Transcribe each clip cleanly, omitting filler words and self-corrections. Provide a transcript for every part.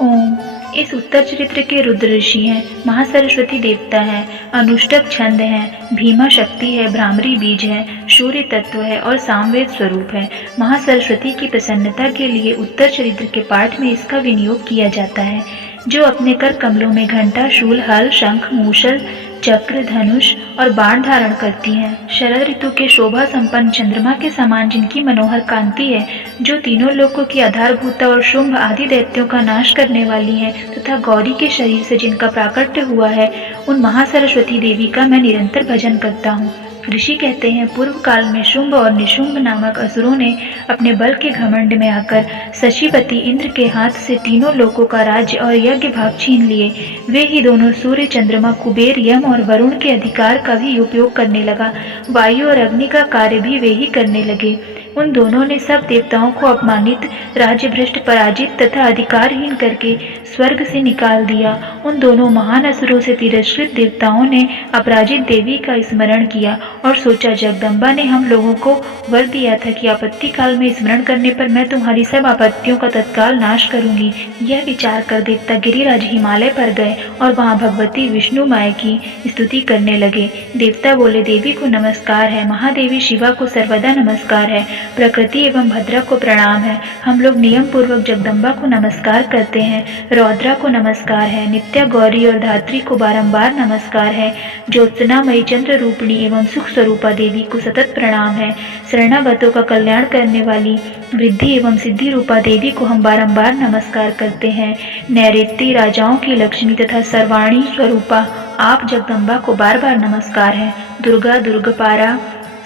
ओम। इस उत्तर चरित्र के रुद्र ऋषि हैं, महासरस्वती देवता है, अनुष्टक छंद है, भीमा शक्ति है, भ्रामरी बीज है, सूर्य तत्व है और सामवेद स्वरूप है। महासरस्वती की प्रसन्नता के लिए उत्तर चरित्र के पाठ में इसका विनियोग किया जाता है। जो अपने कर कमलों में घंटा, शूल, हल, शंख, मूसल, चक्र, धनुष और बाण धारण करती हैं। शरद ऋतु के शोभा संपन्न चंद्रमा के समान जिनकी मनोहर कांति है, जो तीनों लोकों की आधारभूता और शुंभ आदि दैत्यों का नाश करने वाली है, तथा गौरी के शरीर से जिनका प्राकट्य हुआ है, उन महासरस्वती देवी का मैं निरंतर भजन करता हूँ। ऋषि कहते हैं, पूर्व काल में शुंभ और निशुंभ नामक असुरों ने अपने बल के घमंड में आकर शशीपति इंद्र के हाथ से तीनों लोकों का राज्य और यज्ञ भाग छीन लिए। वे ही दोनों सूर्य, चंद्रमा, कुबेर, यम और वरुण के अधिकार का भी उपयोग करने लगा। वायु और अग्नि का कार्य भी वे ही करने लगे। उन दोनों ने सब देवताओं को अपमानित, राज्य भ्रष्ट, पराजित तथा अधिकारहीन करके स्वर्ग से निकाल दिया। उन दोनों महान असुरों से तिरस्कृत देवताओं ने अपराजित देवी का स्मरण किया और सोचा, जगदम्बा ने हम लोगों को वर दिया था कि आपत्ति काल में स्मरण करने पर मैं तुम्हारी सब आपत्तियों का तत्काल नाश करूंगी। यह विचार कर देवता गिरिराज हिमालय पर गए और वहां भगवती विष्णु माया की स्तुति करने लगे। देवता बोले, देवी को नमस्कार है, महादेवी शिवा को सर्वदा नमस्कार है, प्रकृति एवं भद्रा को प्रणाम है। हम लोग नियम पूर्वक जगदम्बा को नमस्कार करते हैं। रौद्रा को नमस्कार है, नित्या गौरी और धात्री को बारंबार नमस्कार है, ज्योत्सनामयी चंद्र रूपिणी एवं सुख स्वरूपा देवी को सतत प्रणाम है। शरणागतों का कल्याण करने वाली वृद्धि एवं सिद्धि रूपा देवी को हम बारंबार नमस्कार करते हैं। नैऋत्य राजाओं की लक्ष्मी तथा सर्वाणी स्वरूपा आप जगदम्बा को बार बार नमस्कार है। दुर्गा, दुर्गपारा,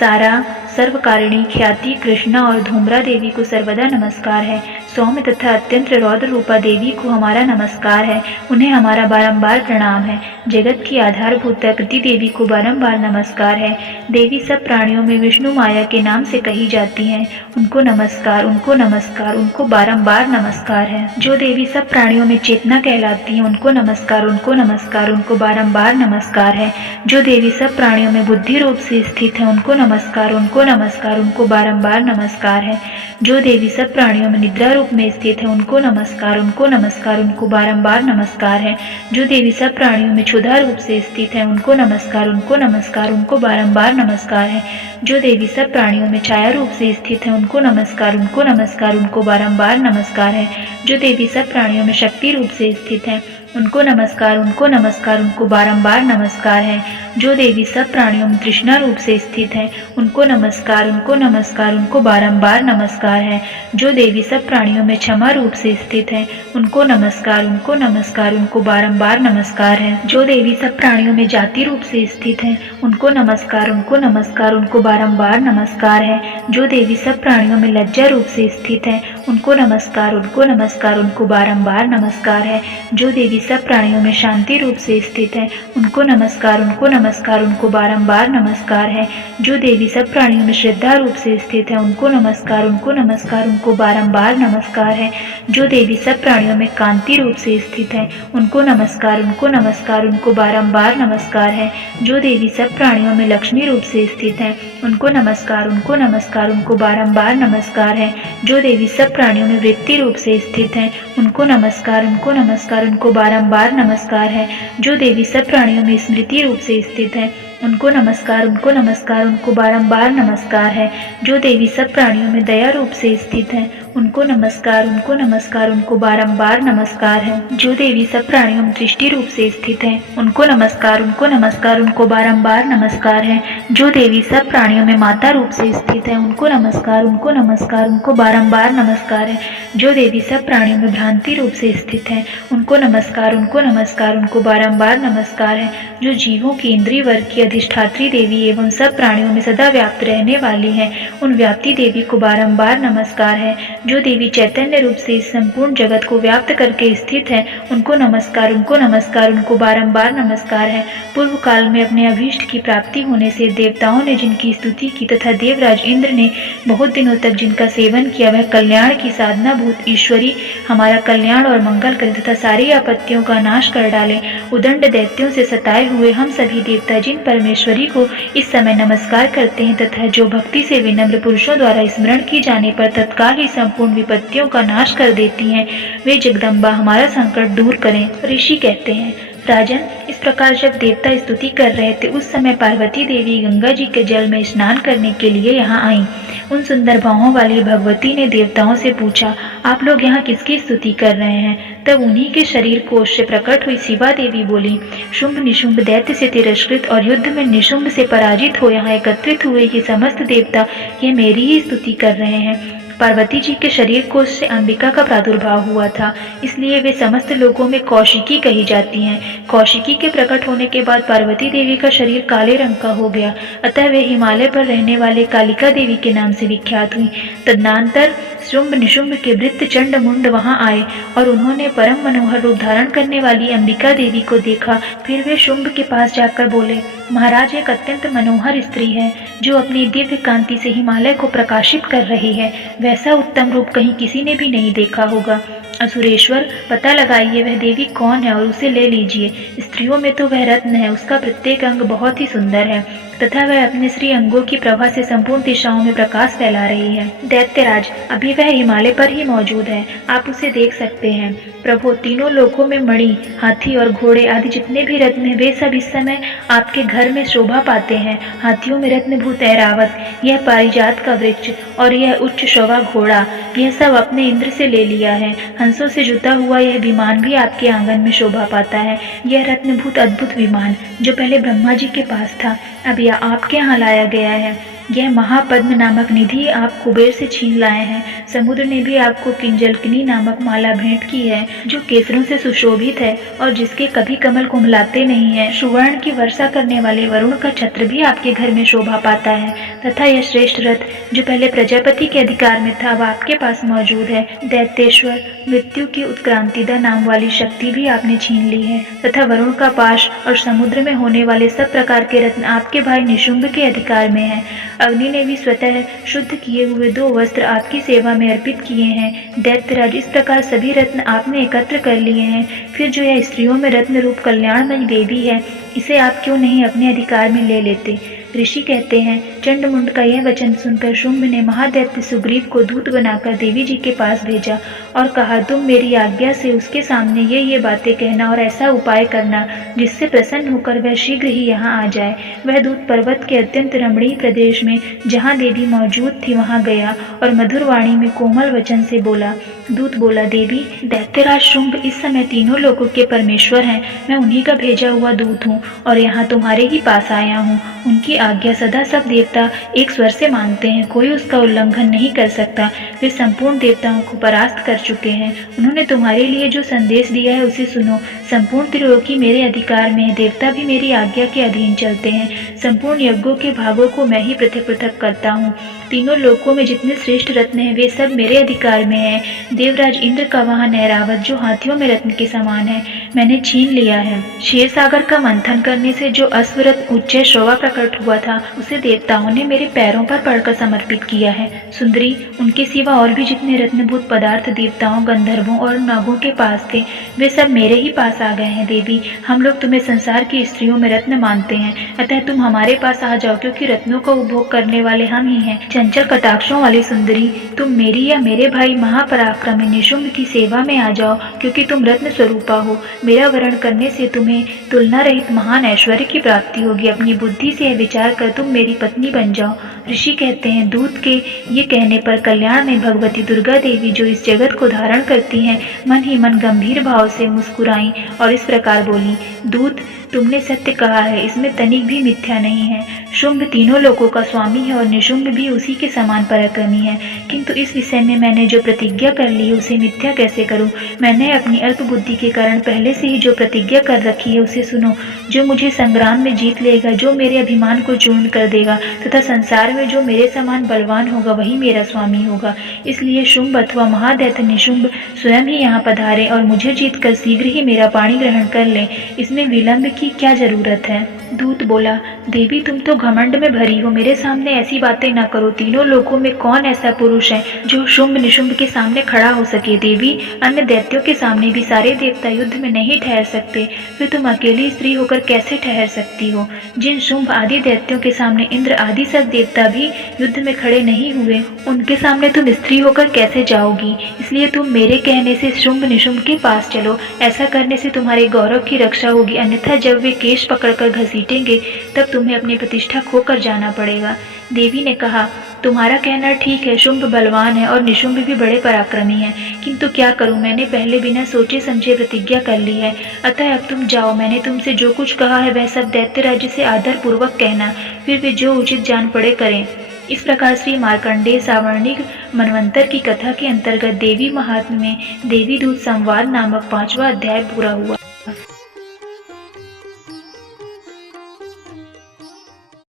सारा, सर्वकारिणी, ख्याति, कृष्णा और धूम्रा देवी को सर्वदा नमस्कार है। सौम्य तथा अत्यंत रौद्र रूपा देवी को हमारा नमस्कार है, उन्हें हमारा बारंबार प्रणाम है। जगत की आधारभूत कृति देवी को बारंबार नमस्कार है। देवी सब प्राणियों में विष्णु माया के नाम से कही जाती हैं, उनको नमस्कार, उनको नमस्कार, उनको बारंबार नमस्कार है। जो देवी सब प्राणियों में चेतना कहलाती है, उनको नमस्कार, उनको नमस्कार, उनको बारंबार नमस्कार है। जो देवी सब प्राणियों में बुद्धि रूप से स्थित है, उनको नमस्कार, उनको नमस्कार, उनको बारंबार नमस्कार है। जो देवी सब प्राणियों में निद्रा रूप में स्थित है, उनको नमस्कार, उनको नमस्कार, उनको बारंबार नमस्कार है। जो देवी सब प्राणियों में क्षुधा रूप से स्थित है, उनको नमस्कार, उनको नमस्कार, उनको बारंबार नमस्कार है। जो देवी सब प्राणियों में छाया रूप से स्थित है, उनको नमस्कार, उनको नमस्कार, उनको बारंबार नमस्कार है। जो देवी सब प्राणियों में शक्ति रूप से स्थित है, उनको नमस्कार, उनको नमस्कार, उनको बारंबार नमस्कार है। जो देवी सब प्राणियों में तृष्णा रूप से स्थित है, उनको नमस्कार, उनको नमस्कार, उनको बारंबार नमस्कार है। जो देवी सब प्राणियों में क्षमा रूप से स्थित है, उनको नमस्कार, उनको नमस्कार, उनको बारंबार नमस्कार है। जो देवी सब प्राणियों में जाति रूप से स्थित है, उनको नमस्कार, उनको नमस्कार, उनको बारंबार नमस्कार है। जो देवी सब प्राणियों में लज्जा रूप से स्थित है, उनको नमस्कार, उनको नमस्कार, उनको बारंबार नमस्कार है। जो देवी सब प्राणियों में शांति रूप से स्थित है, उनको नमस्कार, उनको नमस्कार, उनको बारंबार नमस्कार है। जो देवी सब प्राणियों में श्रद्धा रूप से स्थित है, उनको नमस्कार, उनको नमस्कार, उनको बारंबार नमस्कार है। जो देवी सब प्राणियों में कांति रूप से स्थित है, उनको नमस्कार, उनको नमस्कार, उनको बारंबार नमस्कार है। जो देवी सब प्राणियों में लक्ष्मी रूप से स्थित है, उनको नमस्कार, उनको नमस्कार, उनको बारंबार नमस्कार है। जो देवी सब प्राणियों में वृत्ति रूप से स्थित है, उनको नमस्कार, उनको नमस्कार, उनको बारंबार नमस्कार है। जो देवी सब प्राणियों में स्मृति रूप से स्थित है, उनको नमस्कार, उनको नमस्कार, उनको बारंबार नमस्कार है। जो देवी सब प्राणियों में दया रूप से स्थित है, उनको नमस्कार, उनको नमस्कार, उनको बारंबार नमस्कार है। जो देवी सब प्राणियों में दृष्टि रूप से स्थित है, उनको नमस्कार, उनको नमस्कार, उनको बारंबार नमस्कार है। जो देवी सब प्राणियों में माता रूप से स्थित है, उनको नमस्कार, उनको नमस्कार, उनको बारंबार नमस्कार है। जो देवी सब प्राणियों में भ्रांति रूप से स्थित है, उनको नमस्कार, उनको नमस्कार, उनको बारंबार नमस्कार है। जो जीवों की इंद्रिय वर्ग की अधिष्ठात्री देवी एवं सब प्राणियों में सदा व्याप्त रहने वाली है, उन व्याप्ति देवी को बारंबार नमस्कार है। जो देवी चैतन्य रूप से इस संपूर्ण जगत को व्याप्त करके स्थित है, उनको नमस्कार, उनको नमस्कार, उनको बारंबार नमस्कार है। पूर्व काल में अपने अभीष्ट की प्राप्ति होने से देवताओं ने जिनकी स्तुति की तथा देवराज इंद्र ने बहुत दिनों तक जिनका सेवन किया, वह कल्याण की साधना भूत ईश्वरी हमारा कल्याण और मंगल करें तथा सारी आपत्तियों का नाश कर डाले। उदंड दैत्यों से सताए हुए हम सभी देवता जिन परमेश्वरी को इस समय नमस्कार करते हैं तथा जो भक्ति से विनम्र पुरुषों द्वारा स्मरण की जाने पर तत्काल ही सब संपूर्ण विपत्तियों का नाश कर देती हैं, वे जगदम्बा हमारा संकट दूर करें। ऋषि कहते हैं, राजन, इस प्रकार जब देवता स्तुति कर रहे थे उस समय पार्वती देवी गंगा जी के जल में स्नान करने के लिए यहाँ आईं। उन सुंदर बाहों वाली भगवती ने देवताओं से पूछा, आप लोग यहाँ किसकी स्तुति कर रहे हैं? तब उन्हीं के शरीर कोश से प्रकट हुई शिवा देवी बोली, शुंभ निशुंभ दैत्य से तिरस्कृत और युद्ध में निशुंभ से पराजित हो यहाँ एकत्रित हुए ये समस्त देवता ये मेरी ही स्तुति कर रहे हैं। पार्वती जी के शरीर कोश से अंबिका का प्रादुर्भाव हुआ था, इसलिए वे समस्त लोगों में कौशिकी कही जाती हैं। कौशिकी के प्रकट होने के बाद पार्वती देवी का शरीर काले रंग का हो गया, अतः वे हिमालय पर रहने वाले कालिका देवी के नाम से विख्यात हुई। तदनंतर शुंभ निशुंभ के भृत्य चंड मुंड वहां आए और उन्होंने परम मनोहर रूप धारण करने वाली अंबिका देवी को देखा। फिर वे शुंभ के पास जाकर बोले, महाराज, एक अत्यंत मनोहर स्त्री है जो अपनी दिव्य कांति से हिमालय को प्रकाशित कर रही है। वैसा उत्तम रूप कहीं किसी ने भी नहीं देखा होगा। असुरेश्वर, पता लगाइए वह देवी कौन है और उसे ले लीजिए। स्त्रियों में तो वह रत्न है, उसका प्रत्येक अंग बहुत ही सुंदर है तथा वह अपने श्री अंगों की प्रभा से संपूर्ण दिशाओं में प्रकाश फैला रही है। दैत्यराज, अभी वह हिमालय पर ही मौजूद है, आप उसे देख सकते हैं। प्रभु, तीनों लोकों में मणि, हाथी और घोड़े आदि जितने भी रत्न हैं वे सब इस समय आपके घर में शोभा पाते हैं। हाथियों में रत्नभूत ऐरावत, यह पारिजात का वृक्ष और यह उच्च शोभा घोड़ा, यह सब अपने इंद्र से ले लिया है। हंसों से जुता हुआ यह विमान भी आपके आंगन में शोभा पाता है। यह रत्नभूत अद्भुत विमान जो पहले ब्रह्मा जी के पास था, अब यह आपके यहाँ लाया गया है। यह महापद्म नामक निधि आप कुबेर से छीन लाए हैं। समुद्र ने भी आपको किंजलकिनी नामक माला भेंट की है जो केसरों से सुशोभित है और जिसके कभी कमल कुम्हलाते नहीं है। सुवर्ण की वर्षा करने वाले वरुण का छत्र भी आपके घर में शोभा पाता है तथा यह श्रेष्ठ रथ जो पहले प्रजापति के अधिकार में था अब आपके पास मौजूद है। दैत्येश्वर, मृत्यु की उत्क्रांतिदा नाम वाली शक्ति भी आपने छीन ली है तथा वरुण का पाश और समुद्र में होने वाले सब प्रकार के रत्न आपके भाई निशुंभ के अधिकार में है। अग्नि ने भी स्वतः शुद्ध किए हुए 2 वस्त्र आपकी सेवा में अर्पित किए हैं। दैत्यराज, इस प्रकार सभी रत्न आपने एकत्र कर लिए हैं। फिर जो यह स्त्रियों में रत्न रूप कल्याणमयी देवी है, इसे आप क्यों नहीं अपने अधिकार में ले लेते? ऋषि कहते हैं, चंडमुंड का यह वचन सुनकर शुंभ ने महादैत्य सुग्रीव को दूत बनाकर देवी जी के पास भेजा और कहा, तुम मेरी आज्ञा से उसके सामने ये बातें कहना और ऐसा उपाय करना जिससे प्रसन्न होकर वह शीघ्र ही यहाँ आ जाए। वह दूत पर्वत के अत्यंत रमणीय प्रदेश में जहाँ देवी मौजूद थी वहाँ गया और मधुर वाणी में कोमल वचन से बोला। दूत बोला, देवी, दैत्यराज शुंभ इस समय तीनों लोगों के परमेश्वर हैं। मैं उन्हीं का भेजा हुआ दूत हूँ और यहाँ तुम्हारे ही पास आया हूँ। उनकी आज्ञा सदा सब देवता एक स्वर से मानते हैं, कोई उसका उल्लंघन नहीं कर सकता। वे संपूर्ण देवताओं को परास्त कर चुके हैं। उन्होंने तुम्हारे लिए जो संदेश दिया है उसे सुनो। संपूर्ण त्रिलोकी मेरे अधिकार में है, देवता भी मेरी आज्ञा के अधीन चलते हैं। संपूर्ण यज्ञों के भागों को मैं ही पृथक पृथक करता हूँ। तीनों लोकों में जितने श्रेष्ठ रत्न हैं वे सब मेरे अधिकार में हैं। देवराज इंद्र का वाहन ऐरावत जो हाथियों में रत्न के समान है, मैंने छीन लिया है। क्षीर सागर का मंथन करने से जो अश्वरत्न उच्चय शोभा प्रकट हुआ था उसे देवताओं ने मेरे पैरों पर पड़कर समर्पित किया है। सुंदरी, उनके सिवा और भी जितने रत्नभूत पदार्थ देवताओं, गंधर्वों और नागों के पास थे वे सब मेरे ही पास आ गए हैं। देवी, हम लोग तुम्हें संसार की स्त्रियों में रत्न मानते हैं, अतः तुम हमारे पास आ जाओ, क्योंकि रत्नों का उपभोग करने वाले हम ही हैं। चंचल कटाक्षों वाली सुंदरी, तुम मेरी या मेरे भाई महापराक्रमी निशुंभ की सेवा में आ जाओ, क्योंकि तुम रत्न स्वरूपा हो। मेरा वरण करने से तुम्हें तुलना रहित महान ऐश्वर्य की प्राप्ति होगी। अपनी बुद्धि से यह विचार कर तुम मेरी पत्नी बन जाओ। ऋषि कहते हैं, दूत के ये कहने पर कल्याण में भगवती दुर्गा देवी जो इस जगत को धारण करती हैं मन ही मन गंभीर भाव से मुस्कुराई और इस प्रकार बोली, दूत, तुमने सत्य कहा है, इसमें तनिक भी मिथ्या नहीं है। शुंभ तीनों लोकों का स्वामी है और निशुंभ भी उसी के समान पराक्रमी है, किंतु इस विषय में मैंने जो प्रतिज्ञा कर ली है उसे मिथ्या कैसे करूं? मैंने अपनी अल्प बुद्धि के कारण पहले से ही जो प्रतिज्ञा कर रखी है उसे सुनो। जो मुझे संग्राम में जीत लेगा, जो मेरे अभिमान को चूर्ण कर देगा तथा संसार में जो मेरे समान बलवान होगा वही मेरा स्वामी होगा। इसलिए शुंभ अथवा महादैत्य निशुंभ स्वयं ही यहाँ पधारे और मुझे जीतकर शीघ्र ही मेरा पाणी ग्रहण कर ले। इसमें विलंब की क्या जरूरत है? दूत बोला, देवी, तुम तो घमंड में भरी हो, मेरे सामने ऐसी बातें न करो। तीनों लोगों में कौन ऐसा पुरुष है जो शुंभ निशुंभ के सामने खड़ा खड़ा हो सके। देवी, अन्य दैत्यों के सामने भी सारे देवता युद्ध में नहीं ठहर सकते, फिर तुम अकेली स्त्री होकर कैसे ठहर सकती हो? जिन शुंभ आदि दैत्यों के सामने इंद्र आदि सब देवता भी युद्ध में खड़े नहीं हुए, उनके सामने तुम स्त्री होकर कैसे जाओगी? इसलिए तुम मेरे कहने से शुंभ निशुंभ के पास चलो। ऐसा करने से तुम्हारे गौरव की रक्षा होगी, अन्यथा जब वे केश पकड़कर घसीटेंगे तब तुम्हें अपनी प्रतिष्ठा खोकर जाना पड़ेगा। देवी ने कहा, तुम्हारा कहना ठीक है, शुंभ बलवान है और निशुंभ भी बड़े पराक्रमी हैं, किंतु क्या करूं, मैंने पहले बिना सोचे समझे प्रतिज्ञा कर ली है। अतः अब तुम जाओ, मैंने तुमसे जो कुछ कहा है वह सब दैत्य राज्य से आदर पूर्वक कहना, फिर वे जो उचित जान पड़े करें। इस प्रकार श्री मार्कंडेय सावर्णिक मनवंतर की कथा के अंतर्गत देवी महात्म्य में देवी दूत संवाद नामक 5वां अध्याय पूरा हुआ।